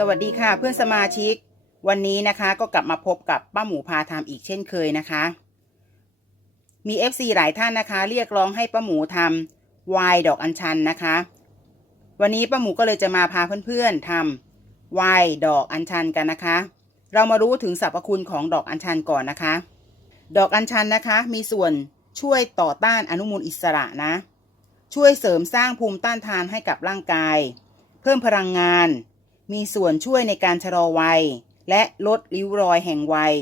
สวัสดีค่ะเพื่อนสมาชิก วันนี้นะคะก็กลับมาพบกับป้าหมูพาทำอีกเช่นเคยนะคะ มี FC หลายท่านนะคะ เรียกร้องให้ป้าหมูทำวายดอกอัญชันนะคะ วันนี้ป้าหมูก็เลยจะมาพาเพื่อนๆทำวายดอกอัญชันกันนะคะ เรามารู้ถึงสรรพคุณของดอกอัญชันก่อนนะคะ ดอกอัญชันนะคะ มีส่วนช่วยต่อต้านอนุมูลอิสระนะ ช่วยเสริมสร้างภูมิต้านทานให้กับร่างกาย เพิ่มพลังงาน มีส่วนช่วยในการชะลอวัย และลดริ้วรอยแห่งวัย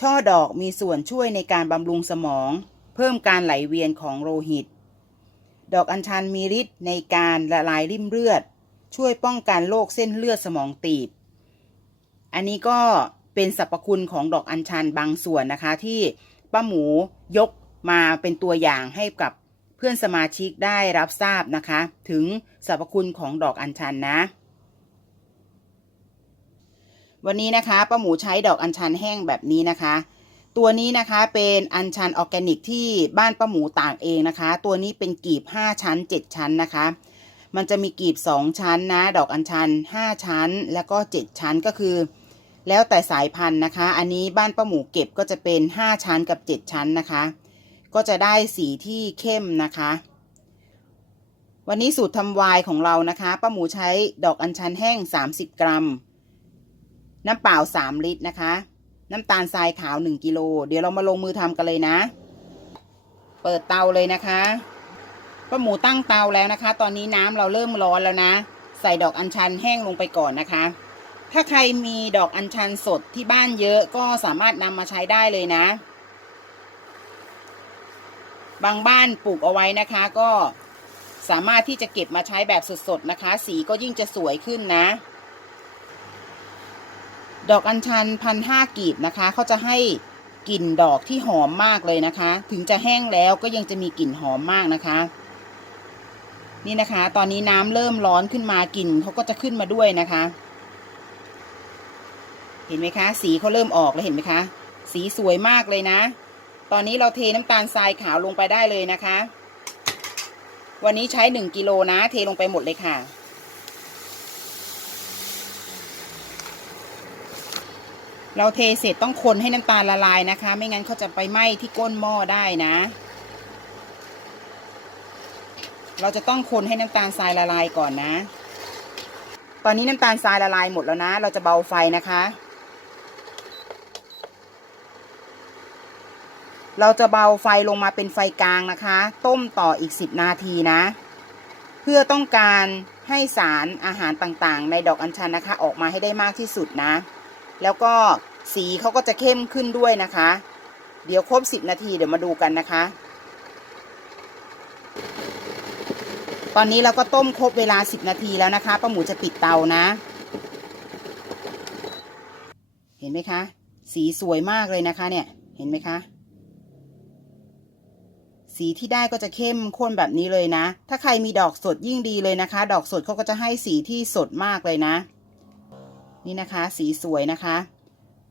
ช่อดอกมีส่วนช่วยในการบำรุงสมอง เพิ่มการไหลเวียนของโลหิต ดอกอัญชันมีฤทธิ์ในการละลายริ่มเลือด ช่วยป้องกันโรคเส้นเลือดสมองตีบ อันนี้ก็เป็นสรรพคุณของดอกอัญชันบางส่วนนะคะที่ป้าหมูยกมาเป็นตัวอย่างให้กับเพื่อนสมาชิกได้รับทราบนะคะ ถึงสรรพคุณของดอกอัญชันนะ วันนี้นะคะป้าหมูใช้ดอกอัญชันแห้งแบบนี้นะคะ ตัวนี้นะคะเป็นอัญชันออร์แกนิกที่บ้านป้าหมูตากเองนะคะ ตัวนี้เป็นกีบ 5 ชั้น 7 ชั้นนะคะ มันจะมีกีบ 2 ชั้นนะ ดอกอัญชัน 5 ชั้น แล้วก็ 7 ชั้นก็คือ แล้วแต่สายพันธุ์นะคะ อันนี้บ้านป้าหมูเก็บก็จะเป็น 5 ชั้นกับ 7 ชั้นนะคะ ก็จะได้สีที่เข้มนะคะวันนี้สูตรทำวายของเรานะคะ ป้าหมูใช้ดอกอัญชันแห้ง 30 กรัม น้ำเปล่า3ลิตรนะคะ น้ำตาลทรายขาว1กิโล เดี๋ยวเรามาลงมือทำกันเลยนะ เปิดเตาเลยนะคะป้าหมูตั้งเตาแล้วนะคะ ตอนนี้น้ำเราเริ่มร้อนแล้วนะ ใส่ดอกอัญชันแห้งลงไปก่อนนะคะ ถ้าใครมีดอกอัญชันสดที่บ้านเยอะก็สามารถนำมาใช้ได้เลยนะ บางบ้านปลูกเอาไว้นะคะ ก็สามารถที่จะเก็บมาใช้แบบสดๆนะคะ สีก็ยิ่งจะสวยขึ้นนะ ดอกอัญชันพันห้ากีบนะคะเขาจะให้กลิ่นดอกที่หอมมากเลยนะคะ ถึงจะแห้งแล้วก็ยังจะมีกลิ่นหอมมากนะคะ นี่นะคะ ตอนนี้น้ำเริ่มร้อนขึ้นมากลิ่นเขาก็จะขึ้นมาด้วยนะคะ เห็นไหมคะ สีเขาเริ่มออกแล้วเห็นไหมคะ สีสวยมากเลยนะ ตอนนี้เราเทน้ำตาลทรายขาวลงไปได้เลยนะคะ วันนี้ใช้หนึ่งกิโลนะ เทลงไปหมดเลยค่ะ เราเทเสร็จต้องคนให้น้ำตาลละลายนะคะ ไม่งั้นเขาจะไปไหม้ที่ก้นหม้อได้นะ เราจะต้องคนให้น้ำตาลทรายละลายก่อนนะ ตอนนี้น้ำตาลทรายละลายหมดแล้วนะ เราจะเบาไฟนะคะ เราจะเบาไฟลงมาเป็นไฟกลางนะคะ ต้มต่ออีก 10 นาทีนะ เพื่อต้องการให้สารอาหารต่างๆ ในดอกอัญชันนะคะ ออกมาให้ได้มากที่สุดนะ แล้วก็สีเขาก็จะเข้มขึ้นด้วยนะคะ เดี๋ยวครบ10นาทีเดี๋ยวมาดูกันนะคะ ตอนนี้เราก็ต้มครบเวลา10นาทีแล้วนะคะป้าหมูจะปิดเตานะ เห็นไหมคะ สีสวยมากเลยนะคะ เนี่ย เห็นไหมคะสีที่ได้ก็จะเข้มข้นแบบนี้เลยนะ ถ้าใครมีดอกสดยิ่งดีเลยนะคะ ดอกสดเขาก็จะให้สีที่สดมากเลยนะ นี่นะคะ สีสวยนะคะ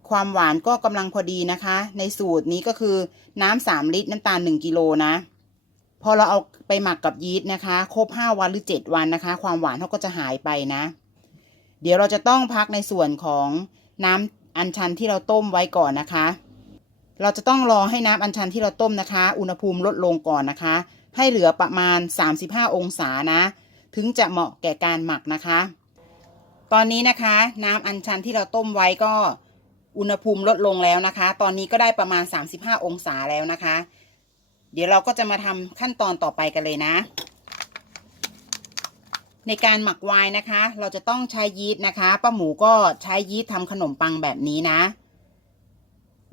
ความหวานก็กำลังพอดีนะคะ ในสูตรนี้ก็คือน้ำสามลิตรน้ำตาลหนึ่งกิโลนะ พอเราเอาไปหมักกับยีสต์นะคะ ครบห้าวันหรือเจ็ดวันนะคะ ความหวานเขาก็จะหายไปนะ เดี๋ยวเราจะต้องพักในส่วนของน้ำอัญชันที่เราต้มไว้ก่อนนะคะ เราจะต้องรอให้น้ำอัญชันที่เราต้มนะคะ อุณหภูมิลดลงก่อนนะคะ ให้เหลือประมาณ 35 องศานะ ถึงจะเหมาะแก่การหมักนะคะ ตอนนี้นะคะ น้ำอัญชันที่เราต้มไว้ก็อุณหภูมิลดลงแล้วนะคะ ตอนนี้ก็ได้ประมาณ 35 องศาแล้วนะคะ เดี๋ยวเราก็จะมาทำขั้นตอนต่อไปกันเลยนะ ในการหมักไวน์นะคะ เราจะต้องใช้ยีสต์นะคะป้าหมูก็ใช้ยีสต์ทำขนมปังแบบนี้นะ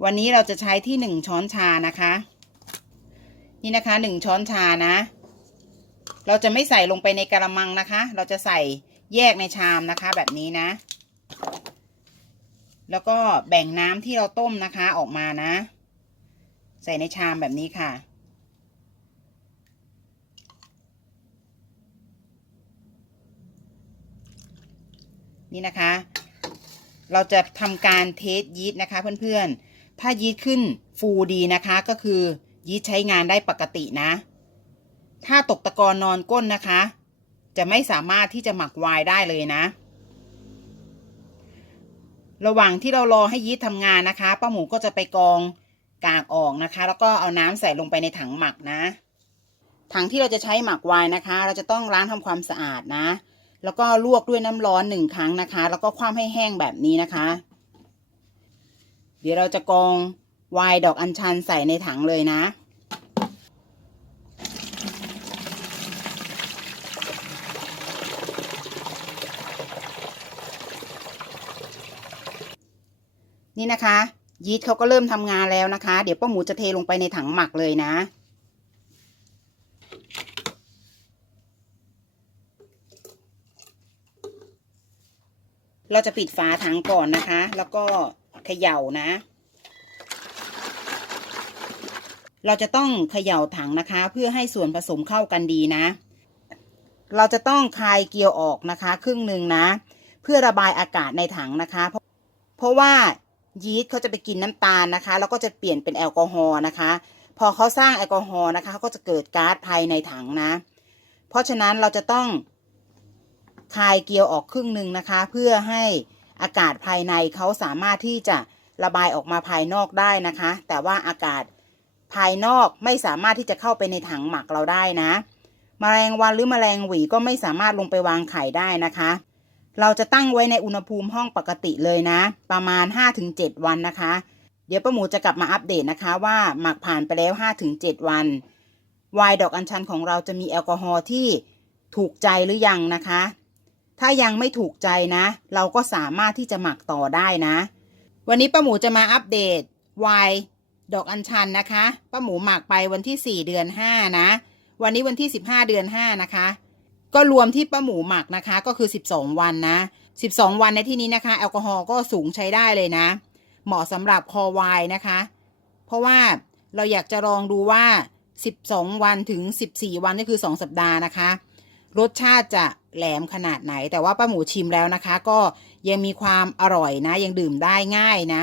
วันนี้เราจะใช้ที่หนึ่งช้อนชานะคะ นี่นะคะหนึ่งช้อนชานะ เราจะไม่ใส่ลงไปในกระมังนะคะ เราจะใส่ แยกในชามนะคะ แบบนี้นะ แล้วก็แบ่งน้ำที่เราต้มนะคะออกมานะ ใส่ในชามแบบนี้ค่ะ นี่นะคะ เราจะทำการเทสยีสต์นะคะ เพื่อนๆ ถ้ายีสต์ขึ้นฟูดีนะคะก็คือยีสต์ใช้งานได้ปกตินะ ถ้าตกตะกอนนอนก้นนะคะ จะไม่สามารถที่จะหมักไวน์ได้เลยนะ ระหว่างที่เรารอให้ยีสต์ทำงานนะคะ ป้าหมูก็จะไปกองกากออกนะคะ แล้วก็เอาน้ำใส่ลงไปในถังหมักนะ ถังที่เราจะใช้หมักไวน์นะคะ เราจะต้องล้างทำความสะอาดนะ แล้วก็ลวกด้วยน้ำร้อนหนึ่งครั้งนะคะ แล้วก็คว่ำให้แห้งแบบนี้นะคะ เดี๋ยวเราจะกองไวน์ดอกอัญชันใส่ในถังเลยนะ นี่นะคะ ยีสต์เขาก็เริ่มทำงานแล้วนะคะ เดี๋ยวป้าหมูจะเทลงไปในถังหมักเลยนะ เราจะปิดฝาถังก่อนนะคะ แล้วก็เขย่านะ เราจะต้องเขย่าถังนะคะ เพื่อให้ส่วนผสมเข้ากันดีนะ เราจะต้องคายเกลียวออกนะคะ ครึ่งหนึ่งนะ เพื่อระบายอากาศในถังนะคะ เพราะเพราะว่า ยีสต์เขาจะไปกินน้ำตาลนะคะ แล้วก็จะเปลี่ยนเป็นแอลกอฮอล์นะคะ พอเขาสร้างแอลกอฮอล์นะคะเขาก็จะเกิดก๊าซภายในถังนะ เพราะฉะนั้นเราจะต้องคายเกลียวออกครึ่งหนึ่งนะคะ เพื่อให้อากาศภายในเขาสามารถที่จะระบายออกมาภายนอกได้นะคะ แต่ว่าอากาศภายนอกไม่สามารถที่จะเข้าไปในถังหมักเราได้นะแมลงวันหรือแมลงหวีก็ไม่สามารถลงไปวางไข่ได้นะคะ เราจะตั้งไว้ในอุณหภูมิห้องปกติเลยนะ ประมาณ 5-7 วันนะคะ เดี๋ยวป้าหมูจะกลับมาอัปเดตนะคะว่าหมักผ่านไปแล้ว 5-7 วันวน์ดอกอัญชันของเราจะมีแอลกอฮอล์ที่ถูกใจหรือยังนะคะ ถ้ายังไม่ถูกใจนะ เราก็สามารถที่จะหมักต่อได้นะ วันนี้ป้าหมูจะมาอัปเดตวน์ดอกอัญชันนะคะป้าหมูหมักไปวันที่ 4 เดือน 5 นะ วันนี้วันที่ 15 เดือน 5 นะคะ ก็รวมที่ป้าหมูหมักนะคะ ก็คือ 12 วันนะ 12 วันในที่นี้นะคะ แอลกอฮอล์ก็สูงใช้ได้เลยนะ เหมาะสำหรับคอวน์นะคะ เพราะว่าเราอยากจะลองดูว่า 12 วันถึง 14 วันนี่คือ 2 สัปดาห์นะคะ รสชาติจะแหลมขนาดไหน แต่ว่าป้าหมูชิมแล้วนะคะ ก็ยังมีความอร่อยนะ ยังดื่มได้ง่ายนะ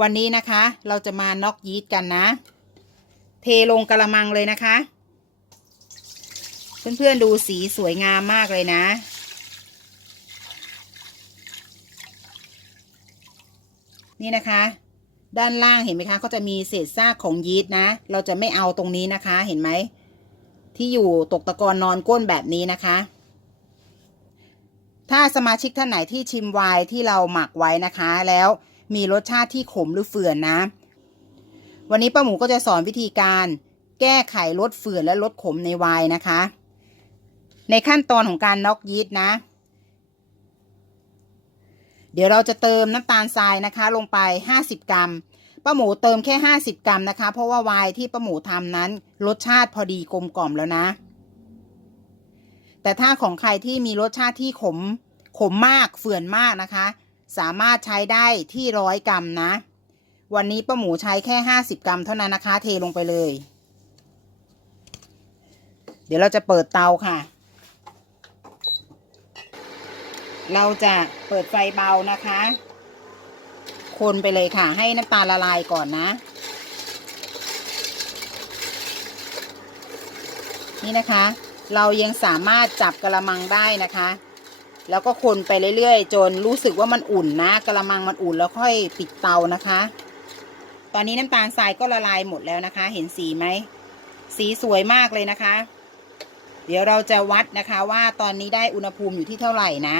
วันนี้นะคะ เราจะมาน็อกยีสต์กันนะ เทลงกระมังเลยนะคะ เพื่อนๆดูสีสวยงามมากเลยนะ นี่นะคะ ด้านล่างเห็นไหมคะ ก็จะมีเศษซากของยีสต์นะ เราจะไม่เอาตรงนี้นะคะ เห็นไหม ที่อยู่ตกตะกอนนอนก้นแบบนี้นะคะ ถ้าสมาชิกท่านไหนที่ชิมไวน์ที่เราหมักไว้นะคะ แล้วมีรสชาติที่ขมหรือเฝื่อนนะ วันนี้ป้าหมูก็จะสอนวิธีการแก้ไขลดเฝื่อนและลดขมในไวน์นะคะ ในขั้นตอนของการน็อกยีสต์นะ เดี๋ยวเราจะเติมน้ำตาลทรายนะคะ ลงไป 50 กรัมป้าหมูเติมแค่ 50 กรัมนะคะ เพราะว่าวน์ที่ป้าหมูทำนั้น รสชาติพอดีกลมกล่อมแล้วนะ แต่ถ้าของใครที่มีรสชาติที่ขมขมมากเฝื่อนมากนะคะ สามารถใช้ได้ที่ร้อยกรัมนะ วันนี้ป้าหมูใช้แค่ 50 กรัมเท่านั้นนะคะ เทลงไปเลย เดี๋ยวเราจะเปิดเตาค่ะ เราจะเปิดไฟเบานะคะ คนไปเลยค่ะ ให้น้ำตาลละลายก่อนนะ นี่นะคะ เรายังสามารถจับกระมังได้นะคะ แล้วก็คนไปเรื่อยๆ จนรู้สึกว่ามันอุ่นนะกระมังมันอุ่นแล้วค่อยปิดเตานะคะ ตอนนี้น้ำตาลทรายก็ละลายหมดแล้วนะคะ เห็นสีไหม สีสวยมากเลยนะคะเดี๋ยวเราจะวัดนะคะว่าตอนนี้ได้อุณหภูมิอยู่ที่เท่าไหร่นะ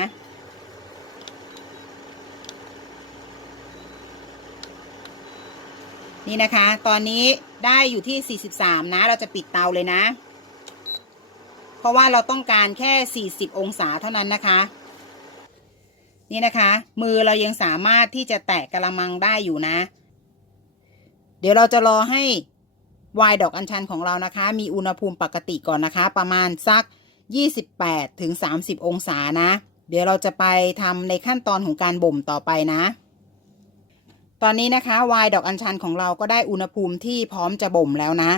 นี่นะคะ ตอนนี้ได้อยู่ที่ 43 นะ เราจะปิดเตาเลยนะ เพราะว่าเราต้องการแค่ 40 องศาเท่านั้นนะคะ นี่นะคะ มือเรายังสามารถที่จะแตะกระมังได้อยู่นะ เดี๋ยวเราจะรอให้ไวน์ดอกอัญชันของเรานะคะ มีอุณหภูมิปกติก่อนนะคะ ประมาณสัก 28ถึง30 องศานะ เดี๋ยวเราจะไปทำในขั้นตอนของการบ่มต่อไปนะ ตอนนี้นะคะวน์ดอกอัญชันของเราก็ได้อุณหภูมิที่พร้อมจะบ่มแล้วนะ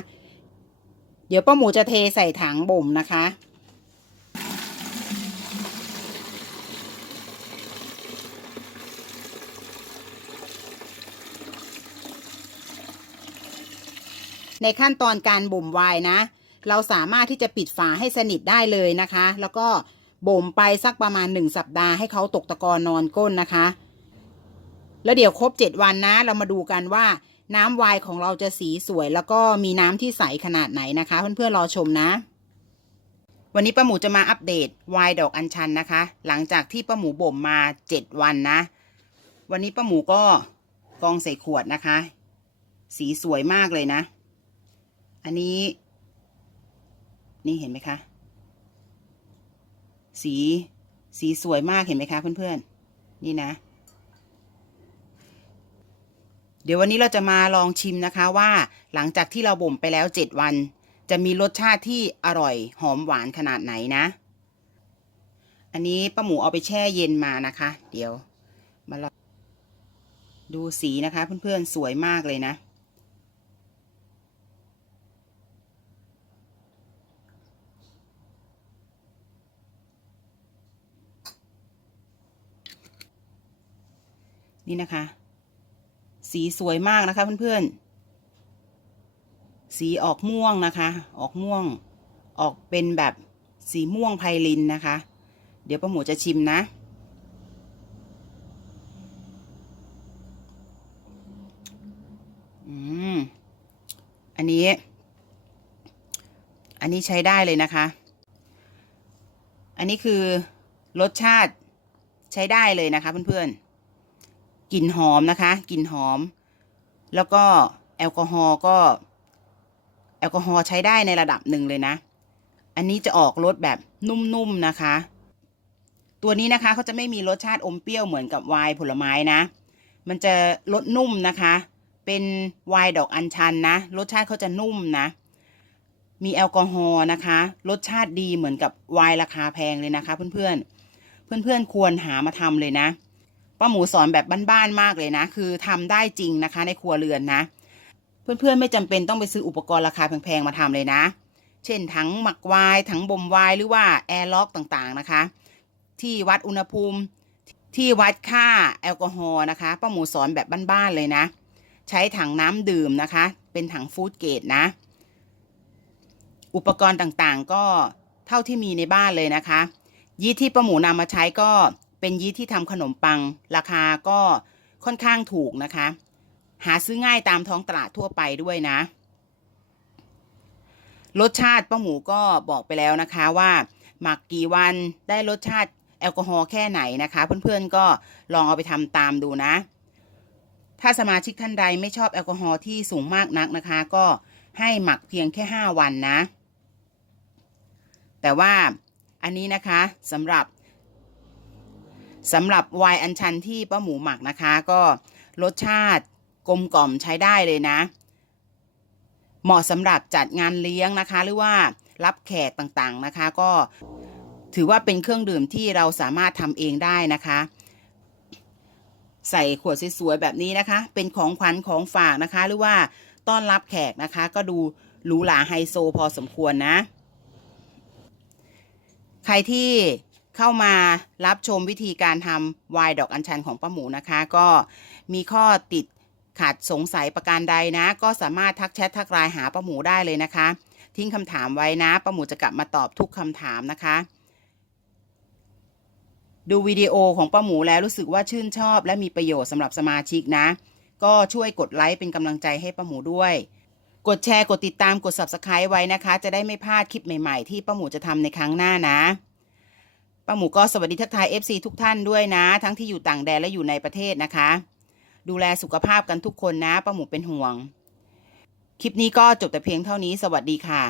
เดี๋ยวป้าหมูจะเทใส่ถังบ่มนะคะในขั้นตอนการบ่มไวน์นะ เราสามารถที่จะปิดฝาให้สนิทได้เลยนะคะ แล้วก็บ่มไปสักประมาณหนึ่งสัปดาห์ให้เขาตกตะกอนนอนก้นนะคะ แล้วเดี๋ยวครบเจ็ดวันนะ เรามาดูกันว่าน้ำวน์ของเราจะสีสวย แล้วก็มีน้ำที่ใสขนาดไหนนะคะ เพื่อนๆรอชมนะ วันนี้ป้าหมูจะมาอัปเดตวน์ดอกอัญชันนะคะ หลังจากที่ป้าหมูบ่มมาเจ็ดวันนะ วันนี้ป้าหมูก็กองใส่ขวดนะคะ สีสวยมากเลยนะ อันนี้ นี่เห็นไหมคะ สีสีสวยมากเห็นไหมคะเพื่อนๆนี่นะ เดี๋ยววันนี้เราจะมาลองชิมนะคะว่าหลังจากที่เราบ่มไปแล้วเจ็ดวัน จะมีรสชาติที่อร่อยหอมหวานขนาดไหนนะ อันนี้ป้าหมูเอาไปแช่เย็นมานะคะ เดี๋ยว มาลองดูสีนะคะ เพื่อนๆสวยมากเลยนะ นี่นะคะ สีสวยมากนะคะเพื่อนๆ สีออกม่วงนะคะ ออกม่วง ออกเป็นแบบสีม่วงไพลินนะคะ เดี๋ยวป้าหมูจะชิมนะ อืม อันนี้ อันนี้ใช้ได้เลยนะคะ อันนี้คือรสชาติใช้ได้เลยนะคะเพื่อนๆ กลิ่นหอมนะคะกลิ่นหอม แล้วก็แอลกอฮอล์ก็ แอลกอฮอล์ใช้ได้ในระดับหนึ่งเลยนะ อันนี้จะออกรสแบบนุ่มๆนะคะ ตัวนี้นะคะเขาจะไม่มีรสชาติอมเปรี้ยวเหมือนกับไวน์ผลไม้นะ มันจะรสนุ่มนะคะ เป็นไวน์ดอกอัญชันนะรสชาติเขาจะนุ่มนะ มีแอลกอฮอล์นะคะ รสชาติดีเหมือนกับไวน์ราคาแพงเลยนะคะ เพื่อนๆเพื่อนๆควรหามาทำเลยนะ ป้าหมูสอนแบบบ้านๆมากเลยนะ คือทำได้จริงนะคะ ในครัวเรือนนะ เพื่อนๆไม่จำเป็นต้องไปซื้ออุปกรณ์ราคาแพงๆมาทำเลยนะ เช่นถังหมักไวน์ถังบ่มไวน์หรือว่าแอร์ล็อกต่างๆนะคะ ที่วัดอุณหภูมิที่วัดค่าแอลกอฮอล์นะคะป้าหมูสอนแบบบ้านๆเลยนะ ใช้ถังน้ำดื่มนะคะ เป็นถังฟู้ดเกรดนะ อุปกรณ์ต่างๆก็เท่าที่มีในบ้านเลยนะคะยีสต์ที่ป้าหมูนำมาใช้ก็ เป็นยีสต์ที่ทำขนมปัง ราคาก็ค่อนข้างถูกนะคะ หาซื้อง่ายตามท้องตลาดทั่วไปด้วยนะ รสชาติป้าหมูก็บอกไปแล้วนะคะว่า หมักกี่วันได้รสชาติแอลกอฮอล์แค่ไหนนะคะ เพื่อนๆก็ลองเอาไปทำตามดูนะ ถ้าสมาชิกท่านใดไม่ชอบแอลกอฮอล์ที่สูงมากนักนะคะ ก็ให้หมักเพียงแค่ 5 วันนะ แต่ว่าอันนี้นะคะสำหรับ สำหรับไวน์อัญชันที่ป้าหมูหมักนะคะ ก็รสชาติกลมกล่อมใช้ได้เลยนะ เหมาะสำหรับจัดงานเลี้ยงนะคะ หรือว่ารับแขกต่างๆนะคะ ก็ถือว่าเป็นเครื่องดื่มที่เราสามารถทำเองได้นะคะ ใส่ขวดสวยๆแบบนี้นะคะ เป็นของขวัญของฝากนะคะ หรือว่าต้อนรับแขกนะคะ ก็ดูหรูหราไฮโซพอสมควรนะ ใครที่ เข้ามารับชมวิธีการทำไวน์ดอกอัญชันของป้าหมูนะคะ ก็มีข้อติดขัดสงสัยประการใดนะ ก็สามารถทักแชททักไลน์หาป้าหมูได้เลยนะคะ ทิ้งคำถามไว้นะป้าหมูจะกลับมาตอบทุกคำถามนะคะ ดูวิดีโอของป้าหมูแล้วรู้สึกว่าชื่นชอบ และมีประโยชน์สำหรับสมาชิกนะ ก็ช่วยกดไลค์เป็นกำลังใจให้ป้าหมูด้วย กดแชร์กดติดตามกด subscribe ไว้นะคะ จะได้ไม่พลาดคลิปใหม่ ๆ ที่ป้าหมูจะทำในครั้งหน้านะ ป้าหมูก็สวัสดีทักทาย FC ทุกท่านด้วยนะ ทั้งที่อยู่ต่างแดนและอยู่ในประเทศนะคะ ดูแลสุขภาพกันทุกคนนะป้าหมูเป็นห่วง คลิปนี้ก็จบแต่เพียงเท่านี้สวัสดีค่ะ